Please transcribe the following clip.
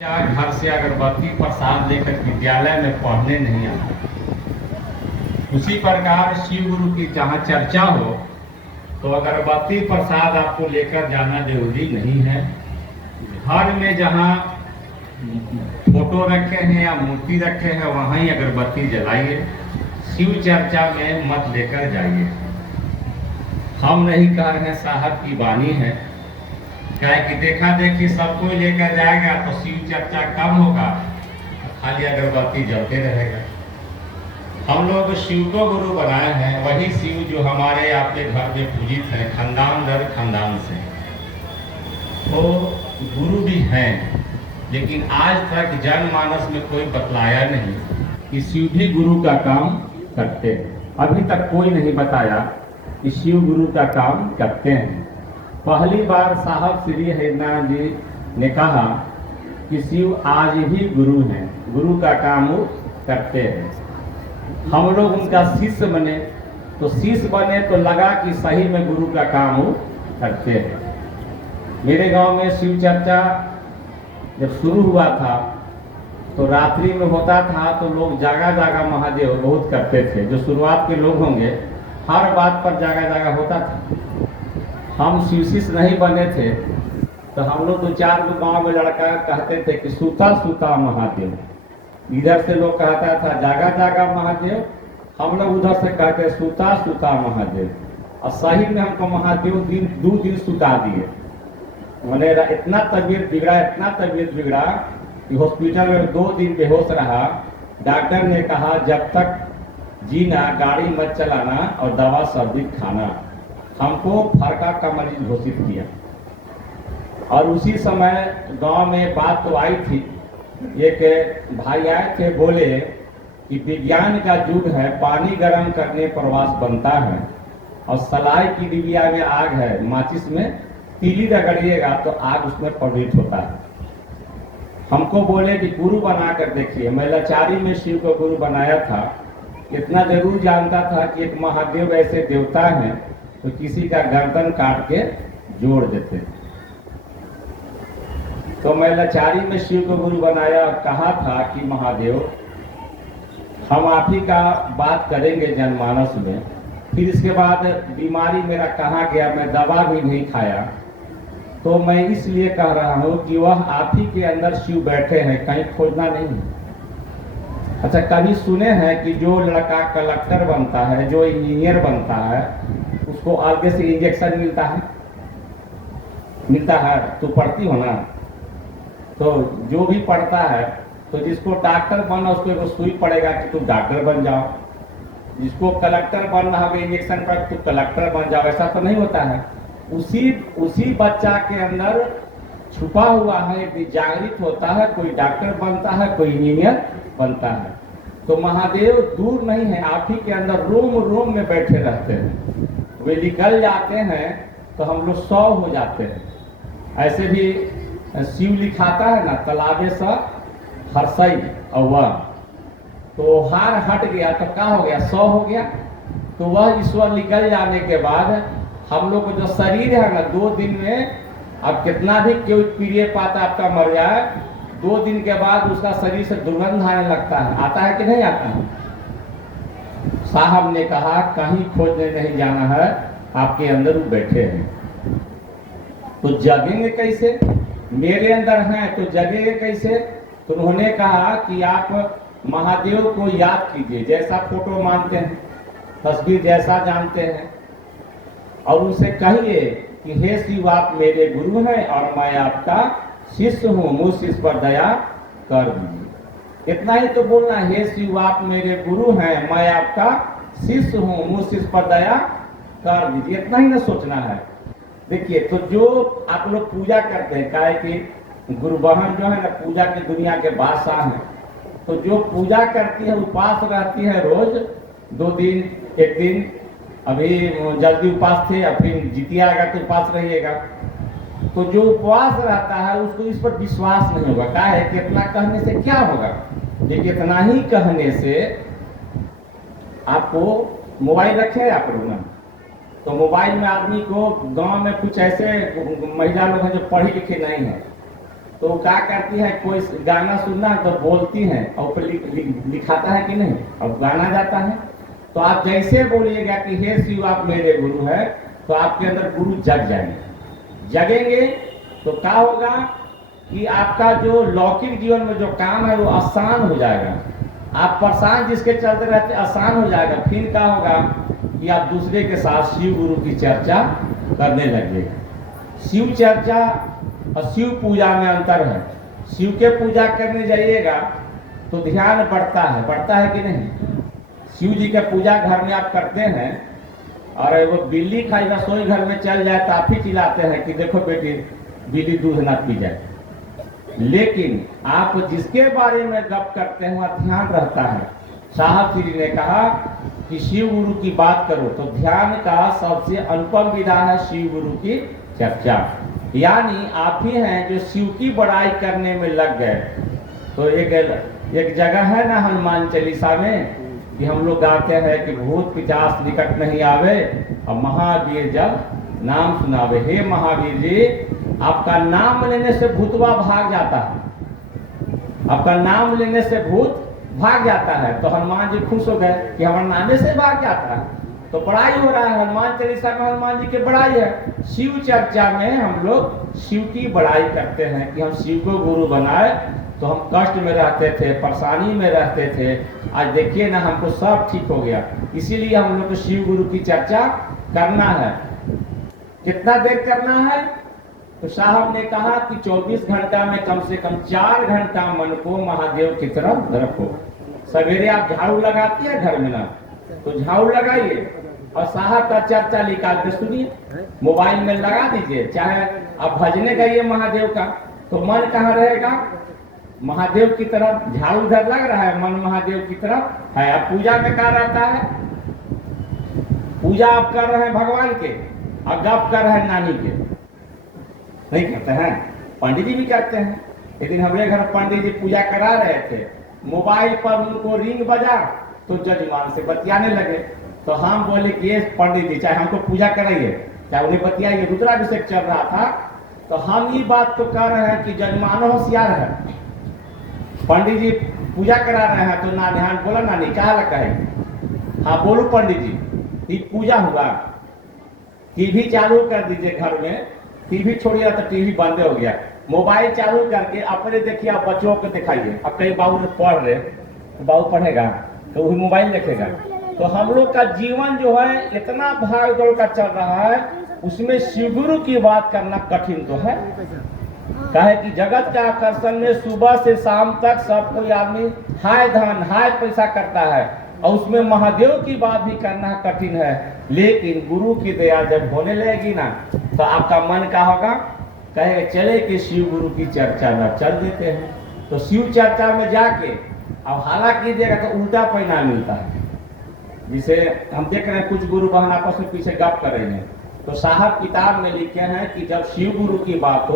क्या घर से अगरबत्ती प्रसाद लेकर विद्यालय में पढ़ने नहीं आता। उसी प्रकार शिव गुरु की जहाँ चर्चा हो तो अगरबत्ती प्रसाद आपको लेकर जाना जरूरी नहीं है। घर में जहाँ फोटो रखे हैं या मूर्ति रखे हैं वहाँ ही अगरबत्ती जलाइए। शिव चर्चा में मत लेकर जाइए। हम नहीं कह रहे हैं, साहब की वाणी है। क्या है कि देखा देखी सब कोई लेकर जाएगा तो शिव चर्चा कम होगा, खाली अगरबत्ती जलते रहेगा। हम लोग शिव को गुरु बनाए हैं, वही शिव जो हमारे आपके घर में पूजित है खानदान दर खानदान से। तो गुरु भी हैं, लेकिन आज तक जनमानस में कोई बतलाया नहीं कि शिव भी गुरु का काम करते हैं। अभी तक कोई नहीं बताया कि शिव गुरु का काम करते हैं। पहली बार साहब श्री हरिनारायण जी ने कहा कि शिव आज भी गुरु हैं, गुरु का काम वो करते हैं। हम लोग उनका शिष्य बने, तो शिष्य बने तो लगा कि सही में गुरु का काम वो करते हैं। मेरे गांव में शिव चर्चा जब शुरू हुआ था तो रात्रि में होता था, तो लोग जागा जागा महादेव बहुत करते थे। जो शुरुआत के लोग होंगे हर बात पर जागा जागा होता था। हम शिव शिष्य नहीं बने थे तो हम लोग 2-4 गांव में लड़का कहते थे कि सूता सूता महादेव। इधर से लोग कहता था जागा जागा महादेव, हम लोग उधर से कहते सूता सूता महादेव। और सही में हमको महादेव 2 दिन सुता दिए। मैंने इतना तबीयत बिगड़ा कि हॉस्पिटल में 2 दिन बेहोश रहा। डॉक्टर ने कहा जब तक जीना, गाड़ी मत चलाना और दवा सब दिन खाना। हमको फरका का मरीज घोषित किया। और उसी समय गांव में बात तो आई थी, एक भाई आए थे, बोले कि विज्ञान का युग है, पानी गर्म करने पर वाष्प बनता है और सलाई की डिबिया में आग है, माचिस में तीली रगड़िएगा तो आग उसमें प्रवृत्त होता है। हमको बोले कि गुरु बना कर देखिए। मैं लाचारी में शिव को गुरु बनाया था। इतना जरूर जानता था कि एक महादेव ऐसे देवता हैं तो किसी का गर्दन काट के जोड़ देते। तो मैं लाचारी में शिव को गुरु बनाया और कहा था कि महादेव हम आप ही का बात करेंगे जनमानस में। फिर इसके बाद बीमारी मेरा कहाँ गया, मैं दवा भी नहीं खाया। तो मैं इसलिए कह रहा हूँ कि वह आप ही के अंदर शिव बैठे हैं, कहीं खोजना नहीं। अच्छा, कभी सुने हैं कि जो लड़का कलेक्टर बनता है, जो इंजीनियर बनता है, उसको आगे से इंजेक्शन मिलता है। तो पढ़ती हो ना, तो जो भी पढ़ता है तो जिसको डॉक्टर बनना उसको एक सुई पड़ेगा कि तू डॉक्टर बन जाओ। जिसको कलेक्टर बनना है इंजेक्शन पर तू कलेक्टर बन जाओ, ऐसा तो नहीं होता है। उसी बच्चा के अंदर छुपा हुआ है, जागृत होता है, कोई डॉक्टर बनता है, कोई इंजीनियर बनता है। तो महादेव दूर नहीं है, आप ही के अंदर रोम रोम में बैठे रहते हैं। वे निकल जाते हैं तो हम लोग 100 हो जाते हैं। ऐसे भी शिव लिखाता है ना, तालाबे सा हर्षई अव्वा, तो हार हट गया तो क्या हो गया, 100 हो गया। तो वह ईश्वर निकल जाने के बाद हम लोग को जो शरीर है ना, 2 दिन में अब कितना भी कोई प्रिय पाता आपका मर जाए, 2 दिन के बाद उसका शरीर से दुर्गंध आने लगता है। आता है कि नहीं आता है? साहब ने कहा कहीं खोजने नहीं जाना है, आपके अंदर वो बैठे हैं। तो जगेंगे कैसे? मेरे अंदर हैं तो जगेंगे कैसे? तो उन्होंने कहा कि आप महादेव को याद कीजिए, जैसा फोटो मानते हैं, तस्वीर जैसा जानते हैं, और उनसे कहिए कि हे शिव आप मेरे गुरु हैं और मैं आपका शिष्य हूँ, मुझ शिष्य पर दया कर दीजिए। इतना ही तो बोलना, हे शिव आप मेरे गुरु हैं, मैं आपका शिष्य हूँ, मुझ शिष्य पर दया कर दीजिए। इतना ही ना सोचना है। देखिए, तो जो आप लोग पूजा करते हैं, क्या है कि गुरु बहन जो है ना पूजा की दुनिया के बादशाह हैं। तो जो पूजा करती है, उपास रहती है रोज 2 दिन, 1 दिन, अभी जल्दी उपास थे, अब फिर जितिया आएगा तो उपास रहिएगा। तो जो उपवास रहता है उसको इस पर विश्वास नहीं होगा। क्या है कि इतना कहने से क्या होगा? देखिए, इतना ही कहने से आपको मोबाइल रखे आप लोग ना, तो मोबाइल में आदमी को गांव में कुछ ऐसे महिला लोग हैं जो पढ़ी लिखी नहीं है, तो वो क्या करती है, कोई गाना सुनना तो बोलती है और ऊपर लिखाता है कि नहीं, अब गाना जाता है। तो आप जैसे बोलिएगा कि हे शिव आप मेरे गुरु है, तो आपके अंदर गुरु जग जाएंगे। जगेंगे तो क्या होगा कि आपका जो लौकिक जीवन में जो काम है वो आसान हो जाएगा। आप परेशान जिसके चलते रहते आसान हो जाएगा। फिर क्या होगा कि आप दूसरे के साथ शिव गुरु की चर्चा करने लगेगा। शिव चर्चा और शिव पूजा में अंतर है। शिव के पूजा करने जाइएगा तो ध्यान बढ़ता है कि नहीं। शिव जी के पूजा घर में आप करते हैं और वो बिल्ली खाई रसोई घर में चल जाए तो आप ही चिल्लाते हैं कि देखो बेटी बिल्ली दूध ना पी जाए। लेकिन आप जिसके बारे में गप करते हैं वहाँ ध्यान रहता है। साहब जी ने कहा कि शिव गुरु की बात करो तो ध्यान का सबसे अनुपम विधा है शिव गुरु की चर्चा। यानी आप ही हैं जो शिव की बड़ाई करने में लग गए। तो एक जगह है ना हनुमान चालीसा में कि हम लोग गाते हैं कि भूत पिशाच निकट नहीं आवे और महावीर जब नाम सुनावे। हे महावीर जी, आपका नाम लेने से भूतवा भाग जाता है। आपका नाम लेने से भूत भाग जाता है। तो हनुमान जी खुश हो गए कि हमारे नामे से भाग जाता है। तो बड़ाई हो रहा है हनुमान चालीसा में, हनुमान जी की बड़ाई है। शिव चर्चा में हम लोग शिव की बड़ाई करते हैं कि हम शिव को गुरु बनाए तो हम कष्ट में रहते थे, परेशानी में रहते थे। आज देखिए ना हमको सब ठीक हो गया। इसीलिए हम लोग को शिव गुरु की चर्चा करना है। कितना देर करना है? तो साहब ने कहा कि 24 घंटा में कम से कम 4 घंटा मन को महादेव की तरफ रखो। सवेरे आप झाड़ू लगाती है घर में ना, तो झाड़ू लगाइए और साहब का चर्चा निकाल के सुनिए। मोबाइल में लगा दीजिए, चाहे आप भजने गाइए महादेव का, तो मन कहाँ रहेगा? महादेव की तरफ। झाड़ू उधर लग रहा है, मन महादेव की तरफ है। अब पूजा में क्या रहता है? पूजा आप कर रहे हैं भगवान के और गप कर रहे हैं नानी के। नहीं करते हैं? पंडित जी भी करते हैं। एक दिन हमारे घर पंडित जी पूजा करा रहे थे, मोबाइल पर उनको रिंग बजा तो जजमान से बतियाने लगे। तो हम बोले कि ये पंडित जी चाहे हमको पूजा कराइए चाहे उन्हें बतियाइए, रुद्राभिषेक चल रहा था। तो हम ये बात तो कर रहे हैं कि जजमानो होशियार है, पंडित जी पूजा करा रहे हैं तो नानी हाँ बोला नानी क्या लगा है? हाँ बोलो पंडित जी, ये पूजा हुआ। टीवी चालू कर दीजिए घर में, टीवी छोड़िए तो टीवी बंद हो गया। मोबाइल चालू करके अपने देखिए, आप बच्चों को दिखाइए। अब कई बाबू पढ़ रहे, बाबू पढ़ेगा तो वही मोबाइल देखेगा। तो हम लोग का जीवन जो है इतना भाग दौड़ का चल रहा है, उसमें शिव गुरु की बात करना कठिन तो है। कहे कि जगत के आकर्षण में सुबह से शाम तक सब कोई आदमी हाय धन हाय पैसा करता है और उसमें महादेव की बात भी करना कठिन है। लेकिन गुरु की दया जब होने लगेगी ना तो आपका मन क्या होगा? कहे चले कि शिव गुरु की चर्चा में चल देते हैं। तो शिव चर्चा में जाके अब हाला कीजिएगा तो उल्टा परिणाम मिलता है। जिसे हम देख रहे हैं कुछ गुरु बहन आपस में पीछे गप कर रहे हैं। तो साहब किताब में लिखे हैं कि जब शिव गुरु की बात हो